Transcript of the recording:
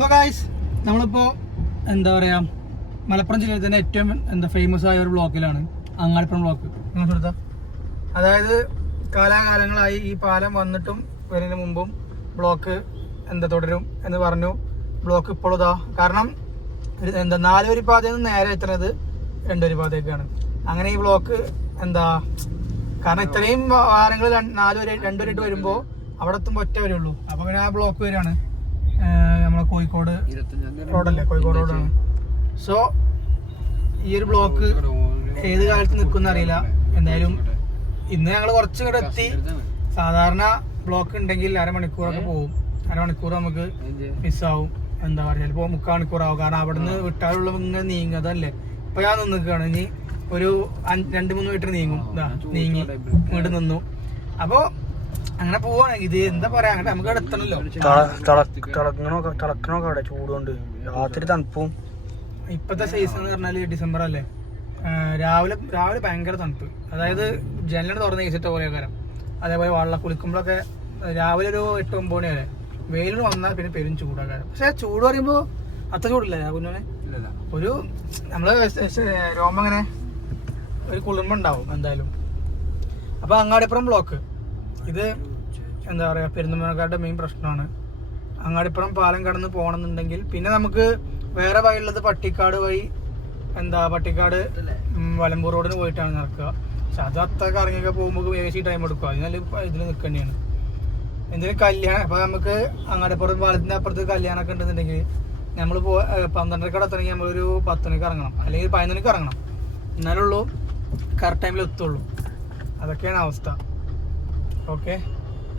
So guys, നമ്മളിപ്പോൾ എന്താ പറയുക, മലപ്പുറം ജില്ലയിൽ തന്നെ ഏറ്റവും ഫേമസ് ആയ ഒരു ബ്ലോക്കിലാണ് അങ്ങാടിപ്പുറം ബ്ലോക്ക്. അതായത് കാലാകാലങ്ങളായി ഈ പാലം വന്നിട്ടും വരുന്നതിന് മുമ്പും ബ്ലോക്ക് തുടരും എന്ന് പറഞ്ഞു. ബ്ലോക്ക് ഇപ്പോഴും ഇതാ, കാരണം 4 വരി പാതയിൽ നിന്ന് നേരെ എത്തുന്നത് 2 വരി പാതയൊക്കെയാണ്. അങ്ങനെ ഈ ബ്ലോക്ക് കാരണം ഇത്രയും വാഹനങ്ങൾ 2 വരി വരുമ്പോൾ അവിടെ എത്തുമ്പോൾ ഒറ്റ വരെയുള്ളൂ. അപ്പോൾ പിന്നെ ആ ബ്ലോക്ക് വരെയാണ് നമ്മളെ കോഴിക്കോട് റോഡല്ലേ, കോഴിക്കോട് റോഡാണ്. സോ ഈ ഒരു ബ്ലോക്ക് ഏത് കാലത്ത് നിൽക്കുമെന്ന് അറിയില്ല. എന്തായാലും ഇന്ന് ഞങ്ങൾ കുറച്ചും കൂടെ എത്തി. സാധാരണ ബ്ലോക്ക് ഉണ്ടെങ്കിൽ അരമണിക്കൂറൊക്കെ പോകും. അരമണിക്കൂർ നമുക്ക് മിസ്സാവും. എന്താ പറയുക, ചിലപ്പോൾ 3/4 മണിക്കൂറാവും. കാരണം അവിടുന്ന് വിട്ടാലുള്ള ഇങ്ങനെ നീങ്ങതല്ലേ. ഇപ്പൊ ഞാൻ നിൽക്കുകയാണ്, ഇനി ഒരു 2-3 മീറ്റർ നീങ്ങും. നീങ്ങി ഇങ്ങോട്ട് നിന്നു. അപ്പോ അങ്ങനെ പോവാണെങ്കിൽ ഇത് എന്താ പറയാ, അങ്ങോട്ട് നമുക്ക് അവിടെ എത്തണല്ലോ. അവിടെ ചൂടുകൊണ്ട് രാത്രി തണുപ്പും. ഇപ്പത്തെ സീസൺ എന്ന് പറഞ്ഞാല് ഡിസംബർ അല്ലേ, രാവിലെ ഭയങ്കര തണുപ്പ്. അതായത് ജനലിന് തുറന്ന് കഴിച്ചിട്ട പോലെ കാരം. അതേപോലെ വെള്ളം കുളിക്കുമ്പോഴൊക്കെ രാവിലെ ഒരു 8-9 മണി വരെ വെയിലിന് വന്നാൽ പിന്നെ പെരും ചൂടാകാരം. പക്ഷെ ചൂട് പറയുമ്പോ അത്ര ചൂടില്ല കുഞ്ഞോനെ. ഒരു നമ്മള് രോമം അങ്ങനെ ഒരു കുളിർമ ഉണ്ടാവും എന്തായാലും. അപ്പൊ അങ്ങാടിപ്പുറം ബ്ലോക്ക് ഇത് എന്താ പറയാ, പെരുന്തൽമണ്ണക്കാരുടെ മെയിൻ പ്രശ്നമാണ്. അങ്ങാടിപ്പുറം പാലം കടന്ന് പോകണമെന്നുണ്ടെങ്കിൽ പിന്നെ നമുക്ക് വേറെ വഴിയുള്ളത് പട്ടിക്കാട് വഴി, പട്ടിക്കാട് വലമ്പൂർ റോഡിന് പോയിട്ടാണ് നടക്കുക. പക്ഷെ അത് അത്ര കറങ്ങിയൊക്കെ പോകുമ്പോൾ ഏകദേശം ടൈം എടുക്കും. അതിനാല് ഇതിൽ നിൽക്കേണ്ടിയാണ് എന്തെങ്കിലും കല്യാണം. അപ്പൊ നമുക്ക് അങ്ങാടിപ്പുറം പാലത്തിന്റെ അപ്പുറത്ത് കല്യാണമൊക്കെ ഉണ്ടെന്നുണ്ടെങ്കിൽ നമ്മൾ 12:30 എത്തണമെങ്കിൽ നമ്മളൊരു 10 മണിക്ക് ഇറങ്ങണം, അല്ലെങ്കിൽ 11 മണിക്ക് ഇറങ്ങണം. എന്നാലുള്ളൂ കറക്റ്റ് ടൈമിൽ എത്തുള്ളൂ. അതൊക്കെയാണ് അവസ്ഥ. ഓക്കെ.